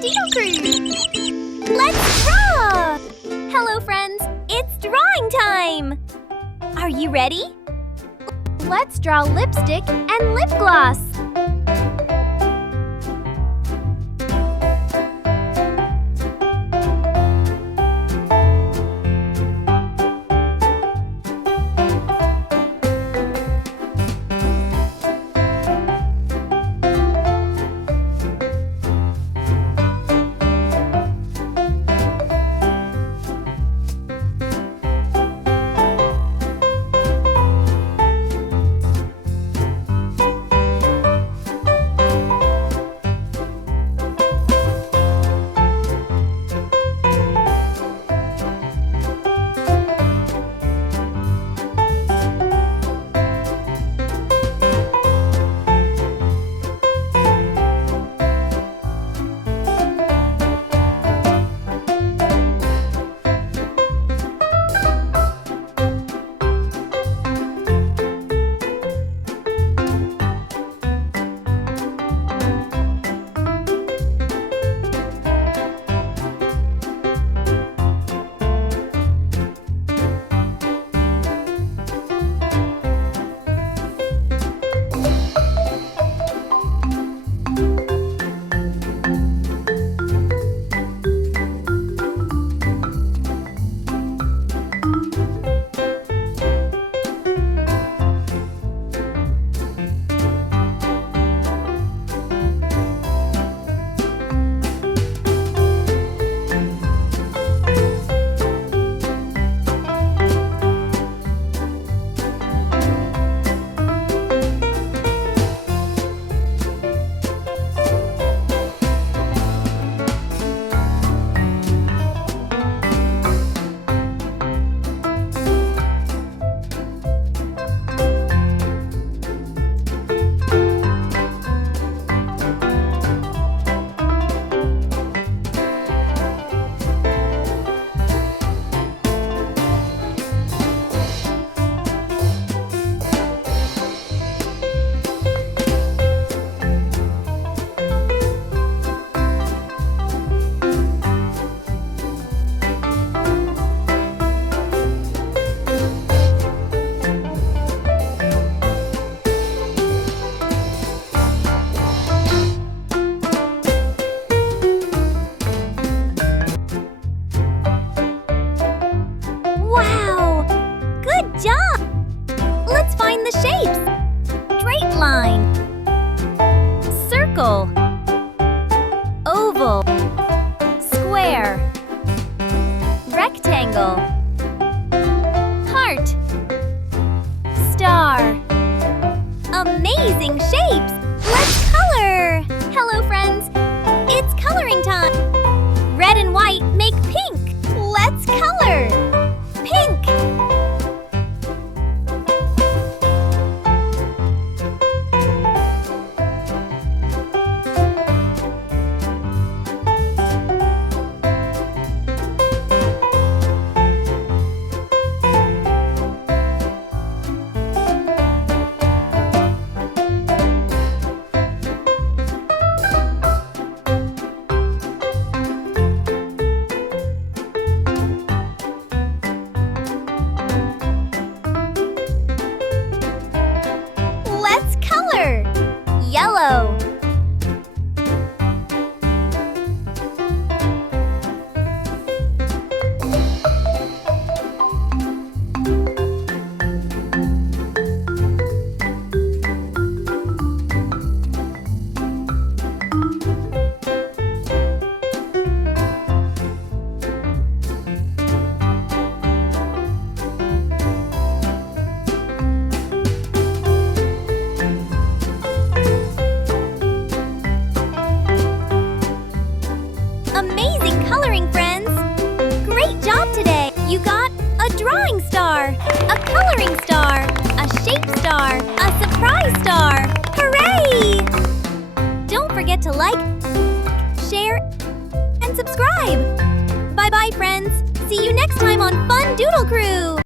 Doodle Crew! Let's draw! Hello friends, it's drawing time! Are you ready? Let's draw lipstick and lip gloss! Wow! Good job! Let's find the shapes. Straight line, circle, oval, square, rectangle, heart, star. Amazing shapes! Let's color! Hello friends, it's coloring time. Red and white make pink. Let's color! Pink! Let's color! Yellow, amazing coloring, friends! Great job today! You got a drawing star, a coloring star, a shape star, a surprise star! Hooray! Don't forget to like, share, and subscribe! Bye-bye, friends! See you next time on Fun Doodle Crew!